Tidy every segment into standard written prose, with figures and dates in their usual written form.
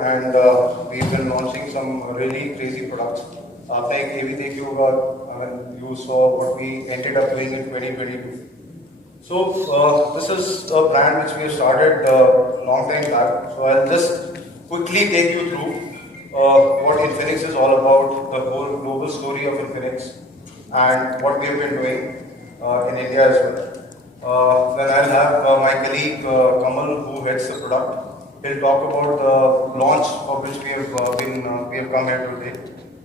and we've been launching some really crazy products. आपने एक ये भी देखी होगा, you saw what we ended up doing in 2022. So this is a brand which we started long time back. So I'll just quickly take you through what Infinix is all about, the whole global story of Infinix, and what we have been doing in India as well. Then I'll have my colleague Kamal, who heads the product. He'll talk about the launch of which we have come here today,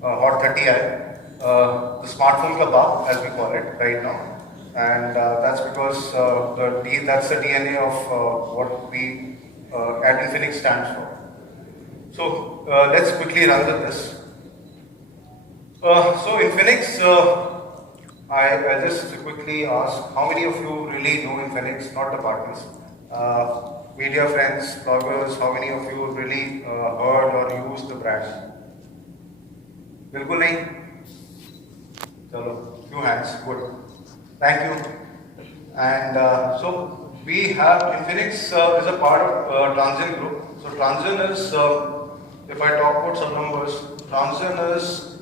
Hot 30i, the smartphone ka baap, as we call it right now, and that's because that's the DNA of what we at Infinix stands for. So let's quickly run with this. So Infinix, I just quickly ask, how many of you really know Infinix, not the partners? Media friends, bloggers, how many of you really heard or used the brand? Bilkul nahi? Chalo, few hands, good. Thank you. And so we have Infinix is a part of Transsion Group. So Transsion is, if I talk about some numbers, Transsion is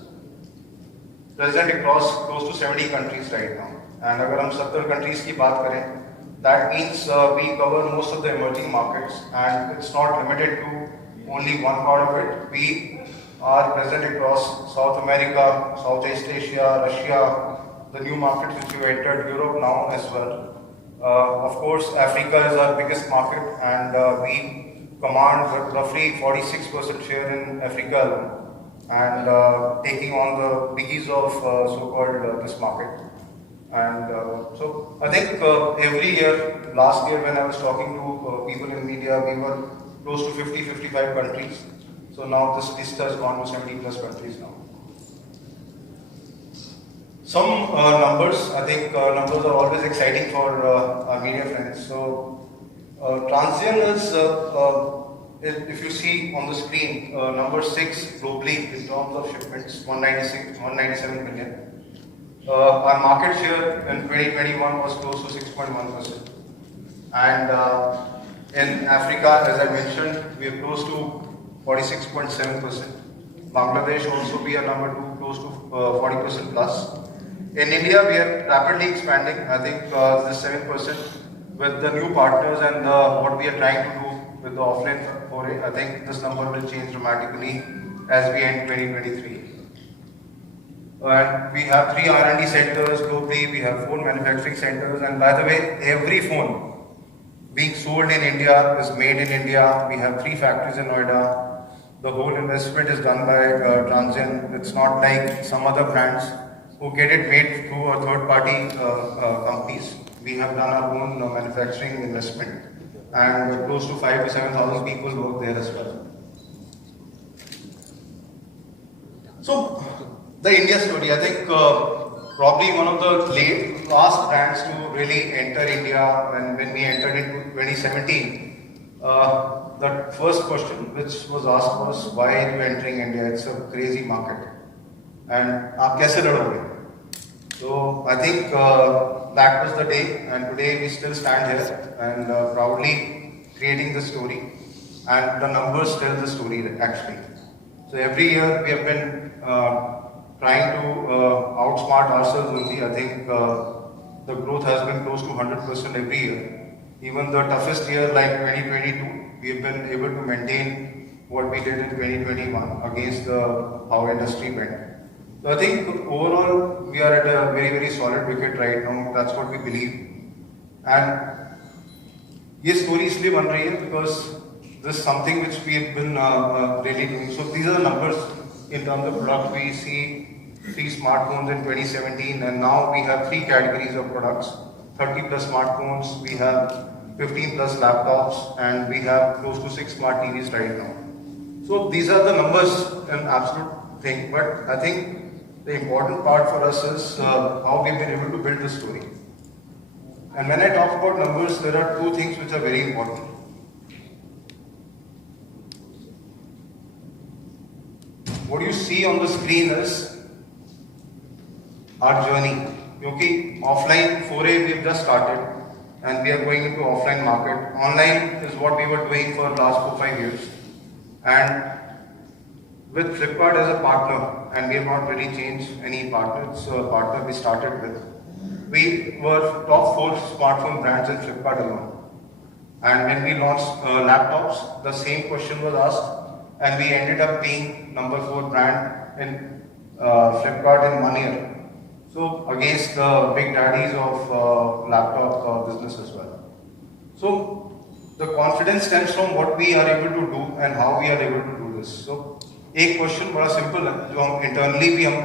present across close to 70 countries right now. And अगर हम 70 countries की बात करें, that means we cover most of the emerging markets, and it's not limited to only one part of it. We are present across South America, Southeast Asia, Russia, the new markets which we entered, Europe now as well. Of course, Africa is our biggest market, and we command roughly 46% share in Africa alone, and taking on the biggies of so-called this market. And so I think every year, last year when I was talking to people in media, we were close to 50-55 countries. So now this list has gone to 70 plus countries now. Some numbers, I think numbers are always exciting for our media friends. So Transsion is, if you see on the screen, number 6 globally in terms of shipments, 197 million. Our market share in 2021 was close to 6.1%. And in Africa, as I mentioned, we are close to 46.7%. Bangladesh also be a number 2, close to 40% plus. In India, we are rapidly expanding. I think this 7% with the new partners and what we are trying to do with the offline foray. I think this number will change dramatically as we end 2023. And we have 3 R&D centers globally. We have 4 manufacturing centers. And by the way, every phone being sold in India is made in India. We have 3 factories in Noida. The whole investment is done by Transsion. It's not like some other brands who get it made through a third-party companies. We have done our own manufacturing investment, and close to 5,000 to 7,000 people work there as well. So the India story, I think probably one of the last brands to really enter India, and when we entered into 2017, the first question which was asked was, why are you entering India? It's a crazy market. And aap kaise ladoge? So I think that was the day, and today we still stand here and proudly creating the story, and the numbers tell the story actually. So every year we have been trying to outsmart ourselves only. I think the growth has been close to 100% every year. Even the toughest year like 2022, we have been able to maintain what we did in 2021 against how industry went. So I think overall we are at a very, very solid wicket right now. That's what we believe. And this story is इसलिए बन रही है because this is something which we have been really doing. So these are the numbers in terms of product. We see 3 smartphones in 2017, and now we have 3 categories of products: 30 plus smartphones, we have 15 plus laptops, and we have close to 6 smart TVs right now. So these are the numbers, an absolute thing. But I think the important part for us is how we've been able to build this story. And when I talk about numbers, there are 2 things which are very important. What you see on the screen is our journey. Because offline foray we've just started, and we are going into offline market. Online is what we were doing for the last 4-5 years. And with Flipkart as a partner, and we have not really changed any partners, partner we started with. We were top 4 smartphone brands in Flipkart alone. And when we launched laptops, the same question was asked, and we ended up being number 4 brand in Flipkart in 1 year. So against the big daddies of laptop business as well. So the confidence stems from what we are able to do and how we are able to do this. So एक question बड़ा simple है जो हम internally भी हम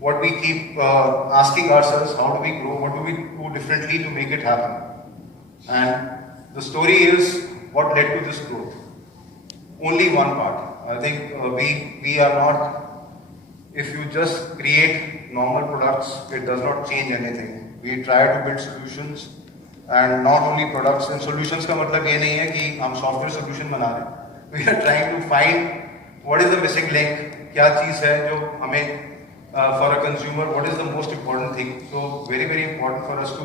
what we keep asking ourselves, how do we grow, what do we do differently to make it happen, and the story is what led to this growth. Only one part. I think we are not, if you just create normal products, it does not change anything. We try to build solutions and not only products, and solutions का मतलब ये नहीं है कि हम software solution बना रहे हैं. We are trying to find what is the missing link, क्या चीज़ है जो हमें for a consumer, what is the most important thing. So very very important for us to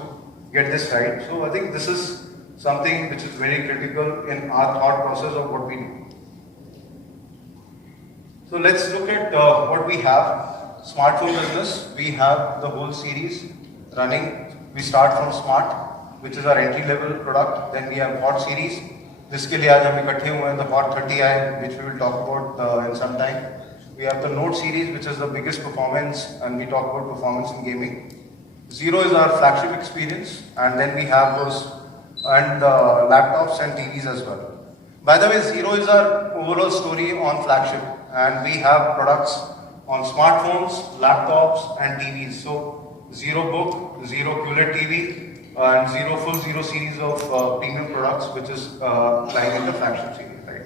get this right. So I think this is something which is very critical in our thought process of what we do. So let's look at what we have. Smartphone business, we have the whole series running. We start from Smart, which is our entry level product. Then we have Hot series. जिसके लिए आज हम इकट्ठे हुए हैं, the Hot 30i, which we will talk about in some time. We have the Note series, which is the biggest performance, and we talk about performance in gaming. Zero is our flagship experience, and then we have those and laptops and TVs as well. By the way, Zero is our overall story on flagship, and we have products on smartphones, laptops, and TVs. So Zero Book, Zero QLED TV, and full Zero series of premium products, which is lying in the flagship series, right?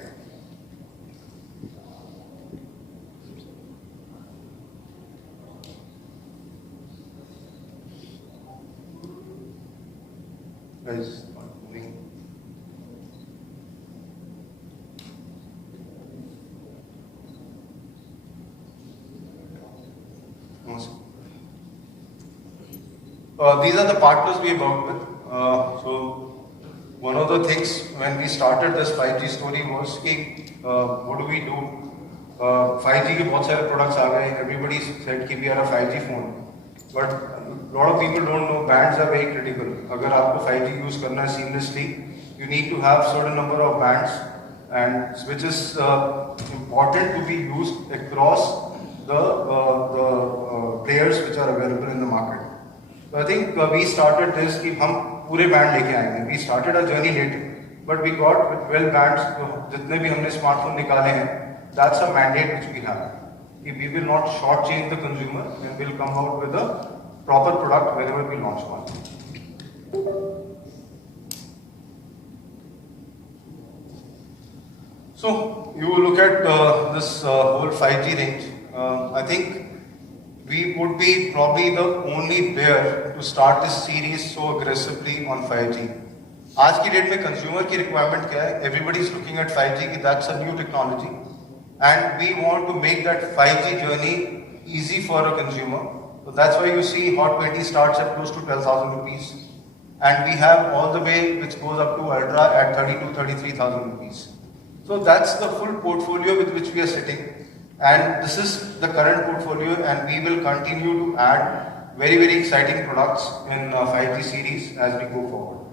Guys, these are the partners we have worked with. So one of the things when we started this 5G story was कि what do we do? 5G के बहुत सारे products आ गए. Everybody said कि we are a 5G phone, but a lot of people don't know bands are very critical. अगर आपको 5G use करना है seamlessly, you need to have certain number of bands, and which is important to be used across the players which are available in the market. So I think we started this कि हम पूरे band लेके आएंगे. We started our journey late, but we got with 12 bands. जितने भी हमने smartphone निकाले हैं, that's a mandate which we have. We will not shortchange the consumer, and we'll come out with a proper product whenever we launch one. So you look at this whole 5G range. I think we would be probably the only player to start this series so aggressively on 5G. आज की date में consumer की requirement क्या है? Everybody is looking at 5G कि that's a new technology, and we want to make that 5G journey easy for a consumer. So that's why you see Hot 20 starts at close to 12,000 rupees, and we have all the way which goes up to Ultra at 33,000 rupees. So that's the full portfolio with which we are sitting. And this is the current portfolio, and we will continue to add very, very exciting products in 5G series as we go forward.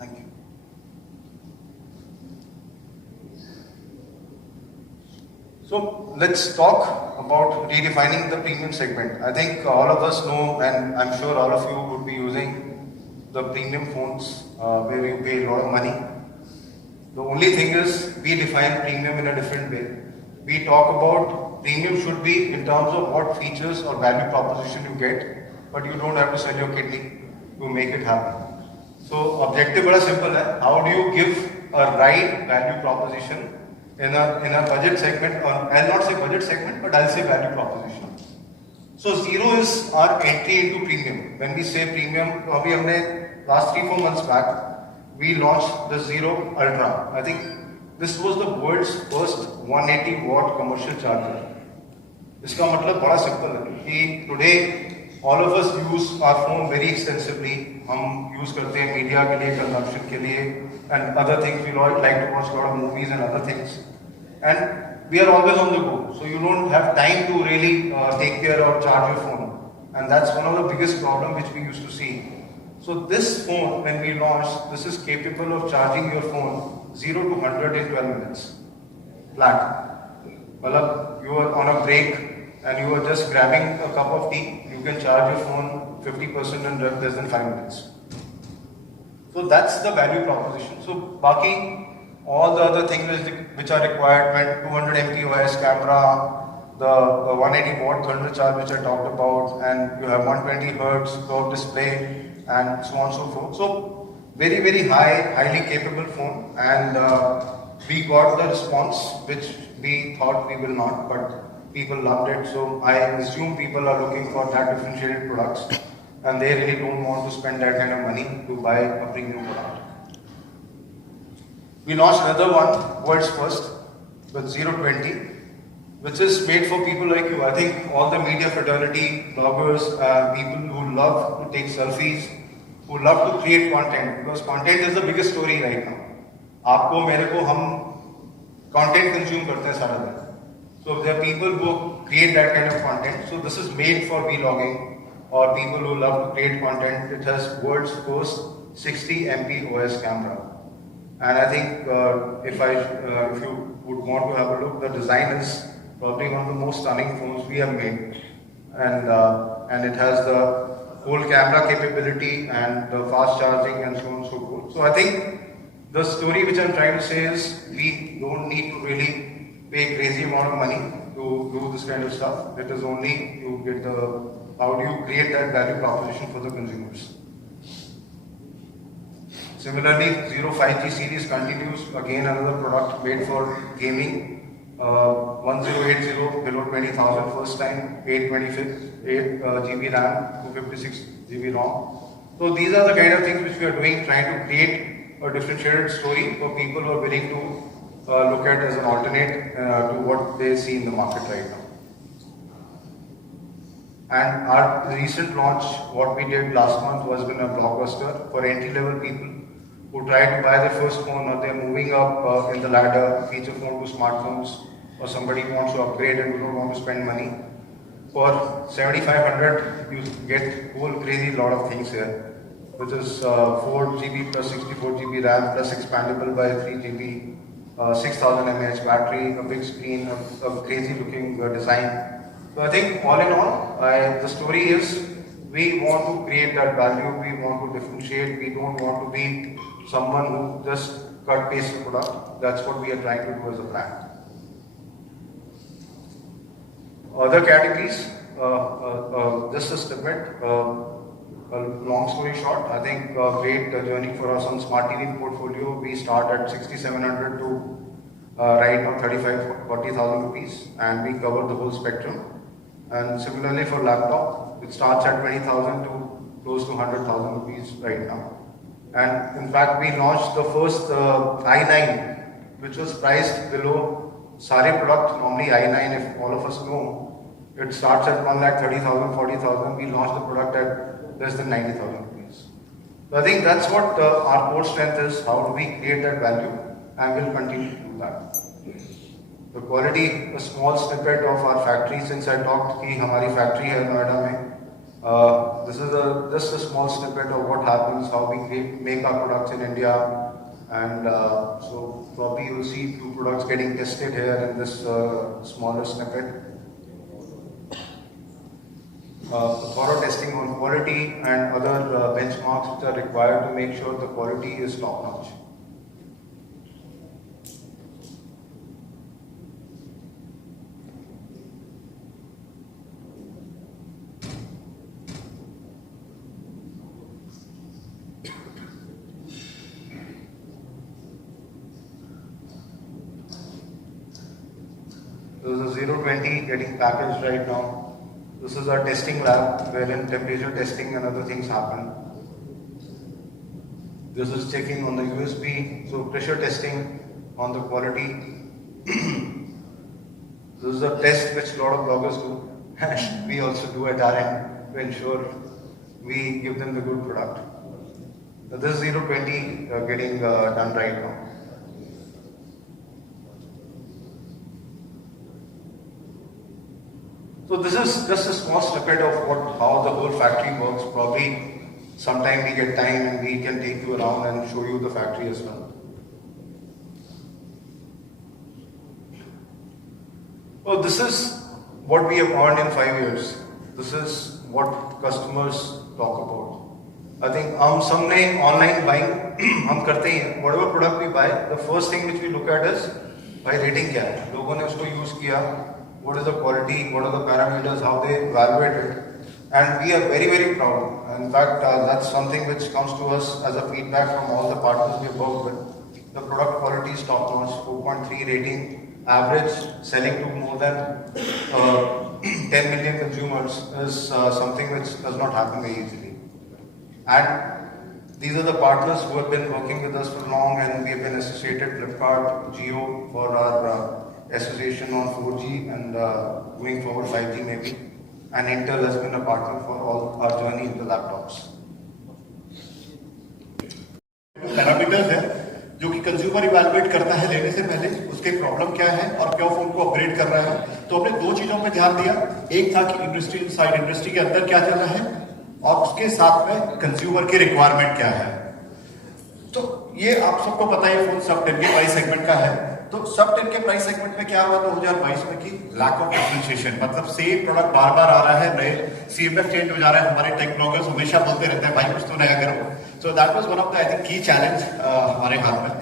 Thank you. So let's talk about redefining the premium segment. I think all of us know, and I'm sure all of you would be using the premium phones where you pay a lot of money. The only thing is we define premium in a different way. We talk about premium should be in terms of what features or value proposition you get, but you don't have to sell your kidney to make it happen. So objective बड़ा simple है. How do you give a right value proposition in a budget segment, or I'll not say budget segment, but I'll say value proposition. So Zero is our entry into premium. When we say premium, अभी हमने last 3-4 months back, we launched the Zero Ultra. I think this was the world's first 180 watt commercial charger. इसका मतलब बड़ा simple है कि today all of us use our phone very extensively. हम use करते हैं media के लिए, consumption के लिए, and other things. We like to watch a lot of movies and other things, and we are always on the go. So you don't have time to really take care or charge your phone, and that's one of the biggest problem which we used to see. So this phone, when we launched, this is capable of charging your phone 0 to 100 in 12 minutes, flat. Well, you are on a break and you are just grabbing a cup of tea, you can charge your phone 50% in less than 5 minutes. So that's the value proposition. So baki, all the other things which are required, 200 MP OIS camera, the 180 watt thermal charge which I talked about, and you have 120 hertz curved display, and so on and so forth. So very, very highly capable phone, and we got the response which we thought we will not, but people loved it. So I assume people are looking for that differentiated products, and they really don't want to spend that kind of money to buy a premium product. We launched another one, world's first, with 020, which is made for people like you. I think all the media fraternity, bloggers, people who love to take selfies, who love to create content, because content is the biggest story right now. आपको मेरे को हम content consume करते हैं सारा दिन. So there are people who create that kind of content. So this is made for vlogging or people who love to create content. It has world's first 60 MP OIS camera. And I think if you would want to have a look, the design is probably one of the most stunning phones we have made. And it has the whole camera capability and the fast charging and so on and so forth. So I think the story which I'm trying to say is we don't need to really pay crazy amount of money to do this kind of stuff. It is only you get how do you create that value proposition for the consumers. Similarly, 05G series continues, again another product made for gaming. 1080 below 20,000 first time, 8 GB RAM, 256 GB ROM. So these are the kind of things which we are doing, trying to create a differentiated story for people who are willing to look at as an alternate to what they see in the market right now. And our recent launch, what we did last month, was been a blockbuster for entry-level people who try to buy their first phone, or they're moving up in the ladder, feature phone to smartphones, or somebody wants to upgrade and don't want to spend money. For 7,500, you get whole crazy lot of things here, which is 4 GB plus 64 GB RAM plus expandable by 3 GB, 6,000 mAh battery, a big screen, a crazy looking design. So I think all in all, the story is we want to create that value, we want to differentiate, we don't want to be someone who just cut paste the product. That's what we are trying to do as a brand. Other categories, just a snippet, long story short, I think a great journey for us on Smart TV portfolio. We start at 6,700 to right now 40,000 rupees, and we cover the whole spectrum. And similarly for laptop, it starts at 20,000 to close to 100,000 rupees right now. And in fact, we launched the first i9, which was priced below Sare product. Normally i9, if all of us know, it starts at 1,30,000, 40,000. We launched the product at less than 90,000 rupees. So I think that's what our core strength is. How do we create that value? And we'll continue to do that. The quality, a small snippet of our factory. Since I talked कि हमारी factory है नोएडा में, this is just a small snippet of what happens, how we make our products in India, and so probably you'll see few products getting tested here in this smaller snippet. Thorough testing on quality and other benchmarks which are required to make sure the quality is top notch. This is a 020 getting packaged right now. This is our testing lab wherein temperature testing and other things happen. This is checking on the USB, so pressure testing on the quality. This is a test which a lot of bloggers do, and we also do at our end. to ensure we give them the good product. So this is 0-20 getting done right now. So this is just a small snippet of how the whole factory works. Probably sometime we get time and we can take you around and show you the factory as well. So this is what we have earned in 5 years. This is what customers talk about. I think सबने online buying हम करते हैं. Whatever product we buy, the first thing which we look at is भाई rating क्या है. लोगों ने उसको use किया. What is the quality? What are the parameters? How they evaluate it? And we are very, very proud. In fact, that's something which comes to us as a feedback from all the partners we have worked with. The product quality is top notch. 4.3 rating. Average selling to more than 10 million consumers is something which does not happen very easily. And these are the partners who have been working with us for long, and we have been associated Flipkart, Jio for our association on 4G and going forward 5G maybe. And Intel has been a partner for all our journey into laptops. Parameters है जो कि consumer evaluate करता है लेने से पहले, उसके problem क्या है और क्यों फोन को अपग्रेड कर रहा है. तो हमने दो चीजों पे ध्यान दिया. एक था कि इंडस्ट्री के अंदर क्या चल रहा है और उसके साथ में कंज्यूमर की रिक्वायरमेंट क्या है. तो ये आप सबको पता है फोन सब 10 के प्राइस सेगमेंट का है. तो सब 10 के प्राइस सेगमेंट में क्या हुआ 2022 में की लैक ऑफ डिफरेंशिएशन. मतलब सेम प्रोडक्ट बार बार आ रहा है, नए सीएमएफ चेंज हो जा रहा है. हमारे टेक ब्लॉगर्स हमेशा बोलते रहते हैं भाई कुछ तो नया करो. So that was one of the I think की चैलेंज हमारे हाथ में.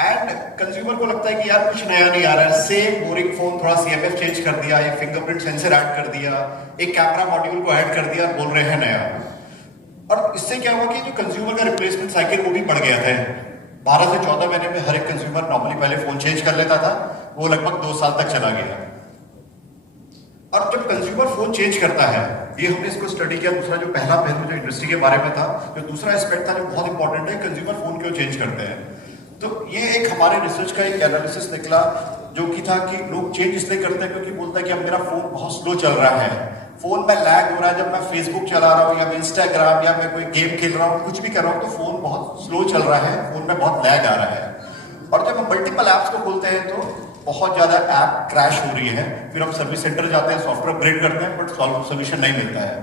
एंड कंज्यूमर को लगता है कि यार कुछ नया नहीं आ रहा है. सेम बोरिंग फोन, थोड़ा सीएमएफ चेंज कर दिया, एक फिंगरप्रिंट सेंसर ऐड कर दिया, एक कैमरा मॉड्यूल को ऐड कर दिया, बोल रहे हैं नया. और इससे क्या हुआ कि जो कंज्यूमर का रिप्लेसमेंट साइकिल वो भी बढ़ गया था. 12 से 14 महीने में हर एक कंज्यूमर नॉर्मली पहले फोन चेंज कर लेता था. वो लगभग 2 साल तक चला गया. और जब कंज्यूमर फोन चेंज करता है, ये हमने इसको स्टडी किया. दूसरा जो पहला पहलू जो इंडस्ट्री के बारे में था, जो दूसरा एस्पेक्ट था जो बहुत इंपॉर्टेंट है, कंज्यूमर फोन क्यों चेंज करते हैं. तो ये एक हमारे रिसर्च का एक एनालिसिस निकला जो कि था कि लोग चेंज इसलिए करते हैं क्योंकि बोलता है कि अब मेरा फोन बहुत स्लो चल रहा है, फोन में लैग हो रहा है. जब मैं फेसबुक चला रहा हूँ या मैं इंस्टाग्राम या मैं कोई गेम खेल रहा हूँ, कुछ भी कर रहा हूँ, तो फोन बहुत स्लो चल रहा है, फोन में बहुत लैग आ रहा है. और जब हम मल्टीपल ऐप्स को खोलते हैं तो बहुत ज्यादा ऐप क्रैश हो रही है. फिर हम सर्विस सेंटर जाते हैं, सॉफ्टवेयर अपग्रेड करते हैं, बट सोल्यूशन नहीं मिलता है.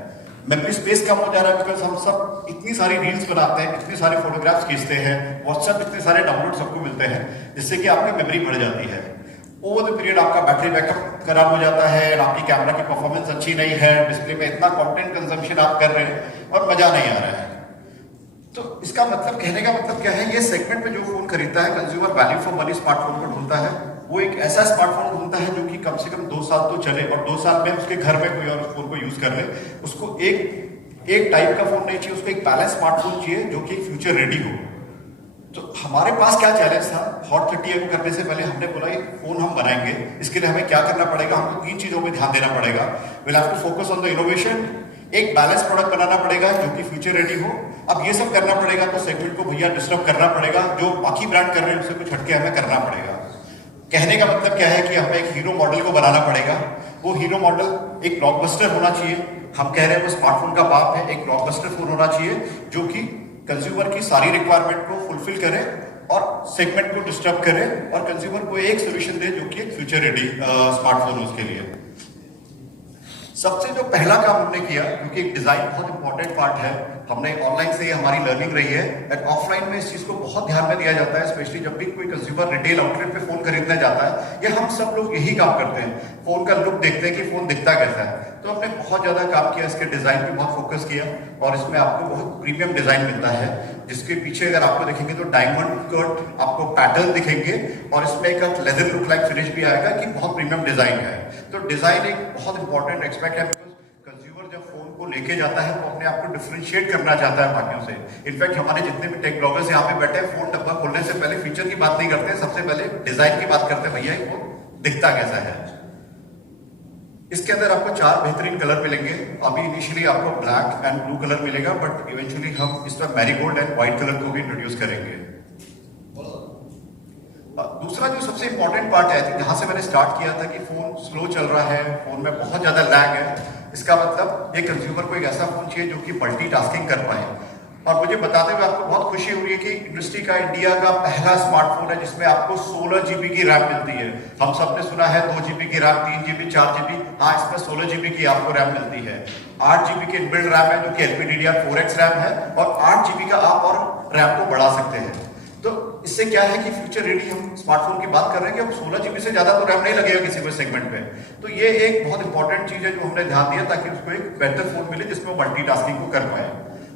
मेमोरी स्पेस कम हो जा रहा है बिकॉज हम सब इतनी सारी रील्स बनाते हैं, इतने सारे फोटोग्राफ्स खींचते हैं, व्हाट्सएप इतने सारे डाउनलोड सबको मिलते हैं, जिससे कि आपकी मेमोरी बढ़ जाती है. ओवर द पीरियड आपका बैटरी बैकअप खराब हो जाता है, आपकी कैमरा की परफॉर्मेंस अच्छी नहीं है, डिस्प्ले में इतना कंटेंट कंजम्पशन आप कर रहे हैं और मजा नहीं आ रहा है. तो इसका मतलब, कहने का मतलब क्या है, ये सेगमेंट में जो फोन खरीदता है consumer value for money smartphone को ढूंढता है. वो एक ऐसा स्मार्टफोन ढूंढता है जो कि कम से कम 2 साल तो चले और 2 साल में उसके घर में कोई और उस फोन को यूज कर ले. उसको एक टाइप का फोन नहीं चाहिए, उसको एक बैलेंस स्मार्टफोन चाहिए जो कि फ्यूचर रेडी हो. तो हमारे पास क्या चैलेंज था, हॉट 30 को करने से पहले हमने बोला ये फोन हम बनाएंगे, इसके लिए हमें क्या करना पड़ेगा. हमको 3 चीजों पे ध्यान देना पड़ेगा. Will have to focus on the innovation. एक बैलेंस प्रोडक्ट बनाना पड़ेगा जो कि फ्यूचर रेडी हो. अब ये सब करना पड़ेगा तो सेगमेंट को भैया डिस्टर्ब करना पड़ेगा. जो बाकी ब्रांड कर रहे हैं उससे कुछ हटके हमें करना पड़ेगा. कहने का मतलब क्या है कि हमें एक हीरो मॉडल को बनाना पड़ेगा. वो हीरो मॉडल एक ब्लॉकबस्टर होना चाहिए. हम कह रहे हैं वो स्मार्टफोन का बाप है. एक ब्लॉकबस्टर फोन होना चाहिए जो कि कंज्यूमर की सारी रिक्वायरमेंट को फुलफिल करे और सेगमेंट को डिस्टर्ब करे और कंज्यूमर को एक सोल्यूशन दे जो कि एक फ्यूचर रेडी स्मार्टफोन हो उसके लिए. सबसे जो पहला काम हमने किया, क्योंकि डिजाइन बहुत इंपॉर्टेंट पार्ट है, हमने ऑनलाइन से हमारी लर्निंग रही है एंड ऑफलाइन में इस चीज को बहुत ध्यान में दिया जाता है. स्पेशली जब भी कोई कंज्यूमर रिटेल आउटलेट पे फोन खरीदने जाता है, या हम सब लोग यही काम करते हैं, फोन का लुक देखते हैं कि फोन दिखता कैसा है. तो हमने बहुत ज्यादा काम किया, इसके डिजाइन पे बहुत फोकस किया और इसमें आपको बहुत प्रीमियम डिजाइन मिलता है, जिसके पीछे अगर आपको देखेंगे तो डायमंड कट आपको पैटर्न दिखेंगे और इसमें एक लेदर लुक लाइक फिनिश भी आएगा कि बहुत प्रीमियम डिजाइन है. तो डिजाइन एक बहुत इंपॉर्टेंट एक्सपेक्ट है. कंज्यूमर जब फोन को लेके जाता है तो अपने आप को डिफरेंशिएट करना चाहता है बाकियों से. इनफैक्ट हमारे जितने भी टेक ब्लॉगर्स यहाँ पे बैठे हैं, फोन डब्बा खोलने से पहले फीचर की बात नहीं करते, सबसे पहले डिजाइन की बात करते हैं. भैया वो दिखता कैसा है. इसके अंदर आपको 4 बेहतरीन कलर मिलेंगे. अभी इनिशियली आपको ब्लैक एंड ब्लू कलर मिलेगा, बट इवेंचुअली हम इसमें मैरीगोल्ड एंड व्हाइट कलर को भी इंट्रोड्यूस करेंगे. दूसरा जो सबसे इंपॉर्टेंट पार्ट है, जहां से मैंने स्टार्ट किया था कि फोन स्लो चल रहा है, फोन में बहुत ज्यादा लैग है, इसका मतलब ये कंज्यूमर को एक ऐसा फोन चाहिए जो कि मल्टीटास्किंग कर पाए। और मुझे बताते हुए आपको बहुत खुशी हो रही है कि इंडस्ट्री का इंडिया का पहला स्मार्टफोन है जिसमें आपको 16 जीबी की रैम मिलती है। हम सबने सुना है 2 जीबी की रैम, 3 जीबी, 4 जीबी, हाँ इसमें 16 जीबी की आपको रैम मिलती है। 8 जीबी की इनबिल्ट रैम है जो कि LPDDR4X रैम है, और 8 जीबी का आप और रैम को बढ़ा सकते हैं। तो इससे क्या है कि फ्यूचर रेडी हम स्मार्टफोन की बात कर रहे हैं कि अब 16 जीबी से ज्यादा तो रैम नहीं लगेगा किसी भी सेगमेंट पे। तो ये एक बहुत इंपॉर्टेंट चीज है जो हमने ध्यान दिया ताकि उसको एक बेहतर फोन मिले जिसमें मल्टीटास्किंग को कर पाए।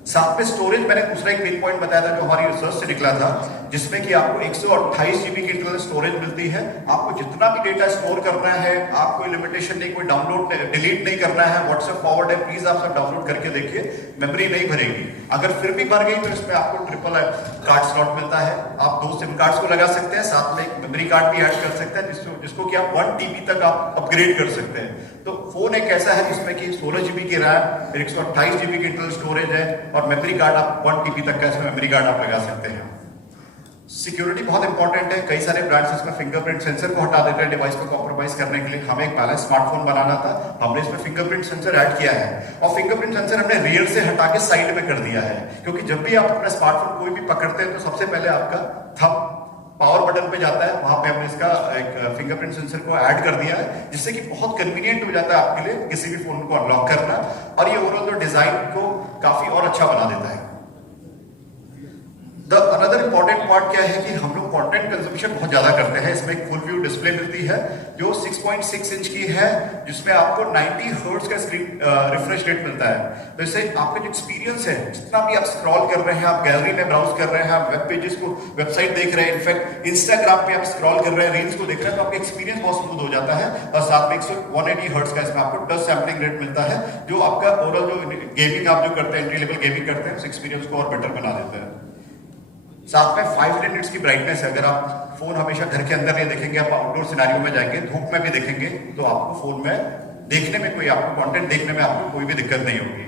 साथ में स्टोरेज मैंने दूसरा एक पिन पॉइंट बताया था जो हमारी रिसर्च से निकला था, जिसमें कि आपको 128 जीबी की इंटरनल स्टोरेज मिलती है। आपको जितना भी डेटा स्टोर करना है, आप कोई लिमिटेशन नहीं, कोई डाउनलोड डिलीट नहीं करना है। व्हाट्सएप फॉरवर्ड है, प्लीज आप सब डाउनलोड करके देखिए, मेमोरी नहीं भरेगी। अगर फिर भी भर गई तो इसमें आपको ट्रिपल कार्ड स्लॉट मिलता है। आप 2 सिम कार्ड्स को लगा सकते हैं, साथ में एक मेमोरी कार्ड भी ऐड कर सकते हैं जिसको कि आप 1 TB तक आप अपग्रेड कर सकते हैं। तो फोन एक ऐसा है जिसमें कि 16 जीबी की रैम, 128 जीबी की इंटरनल स्टोरेज है, और मेमोरी कार्ड आप 1 TB तक का इसमें मेमोरी कार्ड आप लगा सकते हैं। सिक्योरिटी बहुत इंपॉर्टेंट है। कई सारे ब्रांड्स इसमें फिंगरप्रिंट सेंसर को हटा देते हैं डिवाइस को कॉम्प्रोमाइज करने के लिए। हमें एक बैलेंस स्मार्टफोन बनाना था, हमने इसमें फिंगरप्रिंट सेंसर ऐड किया है, और फिंगरप्रिंट सेंसर हमने रियर से हटा के साइड में कर दिया है, क्योंकि जब भी आप अपना स्मार्टफोन कोई भी पकड़ते हैं तो सबसे पहले आपका थंब पावर बटन पे जाता है, वहां पे हमने इसका एक फिंगरप्रिंट सेंसर को ऐड कर दिया है, जिससे कि बहुत कन्वीनियंट हो जाता है आपके लिए किसी भी फोन को अनलॉक करना, और ये ओवरऑल तो डिजाइन को काफी और अच्छा बना देता है। अनदर इंपॉर्टेंट पार्ट क्या है कि हम लोग कंटेंट कंजम्पशन बहुत ज्यादा करते हैं। इसमें एक फुल व्यू डिस्प्ले मिलती है जो 6.6 इंच की है, जिसमें आपको 90 हर्ट्ज का स्क्रीन रिफ्रेश रेट मिलता है। तो इससे आपका जो एक्सपीरियंस है, जितना भी आप स्क्रॉल कर रहे हैं, आप गैलरी में ब्राउज कर रहे हैं, आप वेब पेजेस को, वेबसाइट देख रहे हैं, इनफैक्ट इंस्टाग्राम पे आप स्क्रॉल कर रहे हैं, रील्स को देख रहे हैं, तो आपका एक्सपीरियंस बहुत स्मूथ हो जाता है। और साथ में 180 हर्ट्ज का इसमें आपको टच सैंपलिंग रेट मिलता है, जो आपका ओवरऑल जो गेमिंग आप जो करते हैं, एंट्री लेवल गेमिंग करते हैं, उस एक्सपीरियंस को और बेटर बना देता है। साथ में 510 निट्स की ब्राइटनेस है। अगर आप फोन हमेशा घर के अंदर नहीं देखेंगे, आप आउटडोर सिनेरियो में जाएंगे, धूप में भी देखेंगे, तो आपको फोन में देखने में कोई, आपको कंटेंट देखने में आपको कोई भी दिक्कत नहीं होगी।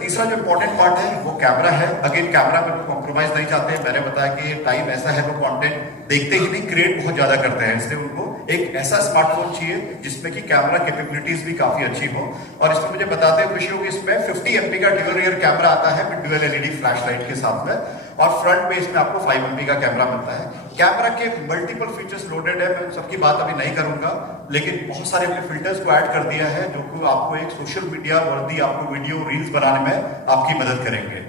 तीसरा जो इंपॉर्टेंट पार्ट है वो कैमरा है। अगेन कैमरा में कोई कॉम्प्रोमाइज नहीं चाहते। मैंने बताया कि टाइम ऐसा है, वो कंटेंट देखते ही नहीं, क्रिएट बहुत ज्यादा करते हैं, इसलिए उनको एक ऐसा स्मार्टफोन चाहिए जिसमें कि कैमरा कैपेबिलिटीज भी काफी अच्छी हो। और इसमें मुझे बताते हुए खुशी होगी, इसमें 50 MP का ड्यूअल रियर कैमरा आता है with dual LED flash light के साथ में, और फ्रंट में इसमें आपको 5 MP का कैमरा मिलता है। कैमरा के मल्टीपल फीचर्स लोडेड है, मैं सबकी बात अभी नहीं करूंगा, लेकिन बहुत सारे अपने फिल्टर्स को ऐड कर दिया है जो कि आपको एक सोशल मीडिया वर्दी आपको वीडियो रील्स बनाने में आपकी मदद करेंगे।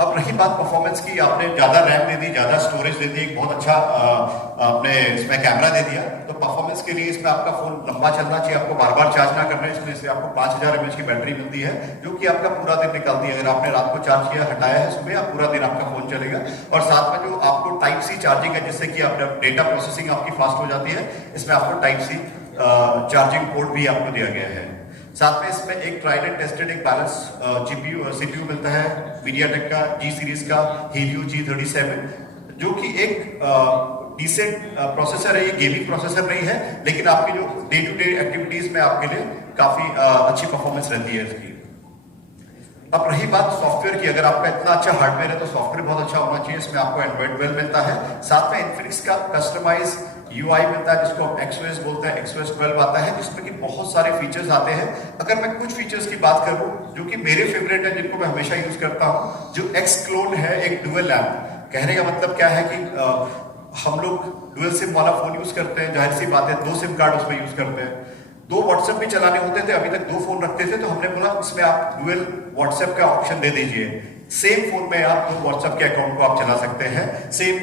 अब रही बात परफॉर्मेंस की, आपने ज्यादा रैम दे दी, ज्यादा स्टोरेज दे दी, एक बहुत अच्छा आपने इसमें कैमरा दे दिया, तो परफॉर्मेंस के लिए इसमें आपका फोन लंबा चलना चाहिए, आपको बार बार चार्ज ना करना है, इसलिए इससे आपको 5000 mAh की बैटरी मिलती है, जो कि आपका पूरा दिन निकालती है। अगर आपने रात को चार्ज किया, हटाया है सुबह, आप पूरा दिन आपका फोन चलेगा। और साथ में जो आपको टाइप सी चार्जिंग है, जिससे कि आपका डेटा प्रोसेसिंग आपकी फास्ट हो जाती है, इसमें आपको टाइप सी चार्जिंग पोर्ट भी आपको दिया गया है। साथ में इसमें एक ट्राइड एंड टेस्टेड एक बैलेंस CPU मिलता है मीडियाटेक का G सीरीज का Helio G37, जो कि एक डिसेंट प्रोसेसर है। ये गेमिंग प्रोसेसर नहीं है, लेकिन आपकी जो डे टू डे एक्टिविटीज में आपके लिए काफी अच्छी परफॉर्मेंस रहती है इसकी। अब रही बात सॉफ्टवेयर की, अगर आपका इतना अच्छा हार्डवेयर है तो सॉफ्टवेयर बहुत अच्छा होना चाहिए। इसमें आपको एंड्रॉइड 12 मिलता है, साथ में इन्फिनिक्स का कस्टमाइज UI मिलता है, जिसको आप XOS बोलते हैं, XOS 12 आता है, जिसमें कि बहुत सारे फीचर्स आते हैं। अगर मैं कुछ फीचर्स की बात करूं जो कि मेरे फेवरेट है, जिनको मैं हमेशा यूज करता हूं, जो X क्लोन है, एक डुअल लैम्प। कहने का मतलब क्या है कि हम लोग डुअल सिम वाला फोन यूज करते हैं, जाहिर सी बात है 2 सिम कार्ड उसमें यूज करते हैं। 2 व्हाट्सएप भी चलाने होते थे, अभी तक 2 फोन रखते थे, तो हमने बोला इसमें आप डुअल व्हाट्सएप का ऑप्शन दे दीजिए। सेम फोन में आप 2 व्हाट्सएप के अकाउंट को आप चला सकते हैं, सेम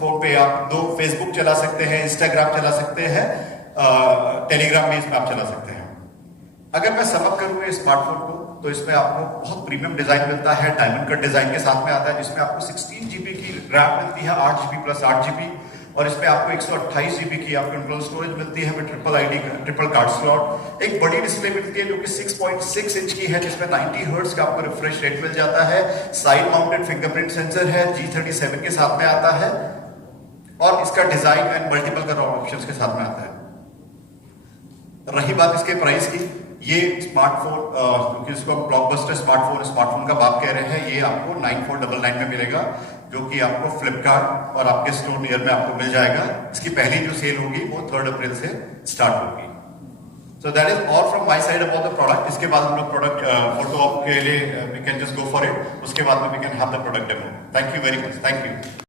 फोन पे आप 2 फेसबुक चला सकते हैं, इंस्टाग्राम चला सकते हैं, टेलीग्राम भी इसमें आप चला सकते हैं। अगर मैं समअप करूँ इस स्मार्टफोन को, तो इसमें आपको बहुत प्रीमियम डिजाइन मिलता है, डायमंड कट डिजाइन के साथ में आता है, जिसमें आपको 16 GB की रैम मिलती है, 8 GB प्लस 8 GB, और इसमें आपको 128 GB की आपको इंटरनल स्टोरेज मिलती है विद ट्रिपल कार्ड स्लॉट। एक बड़ी डिस्प्ले मिलती है जो कि 6.6 इंच की है, जिसमें 90 हर्ट्ज का आपको रिफ्रेश रेट मिल जाता है। साइड माउंटेड फिंगरप्रिंट सेंसर है, G37 के साथ में आता है, और इसका design and multiple colour options के साथ में आता है। रही बात इसके प्राइस की, ये स्मार्टफोन क्योंकि इसको हम ब्लॉकबस्टर स्मार्टफोन का बाप कह रहे हैं, ये आपको 9499 में मिलेगा जो कि आपको फ्लिपकार्ट और आपके स्टोर नियर में आपको मिल जाएगा। इसकी पहली जो सेल होगी वो 3 अप्रैल से स्टार्ट होगी। So that is all from my side about the product. इसके बाद हम लोग प्रोडक्ट फोटो के लिए we can just go for it. उसके बाद में we can have the product demo. Thank you very much. Thank you.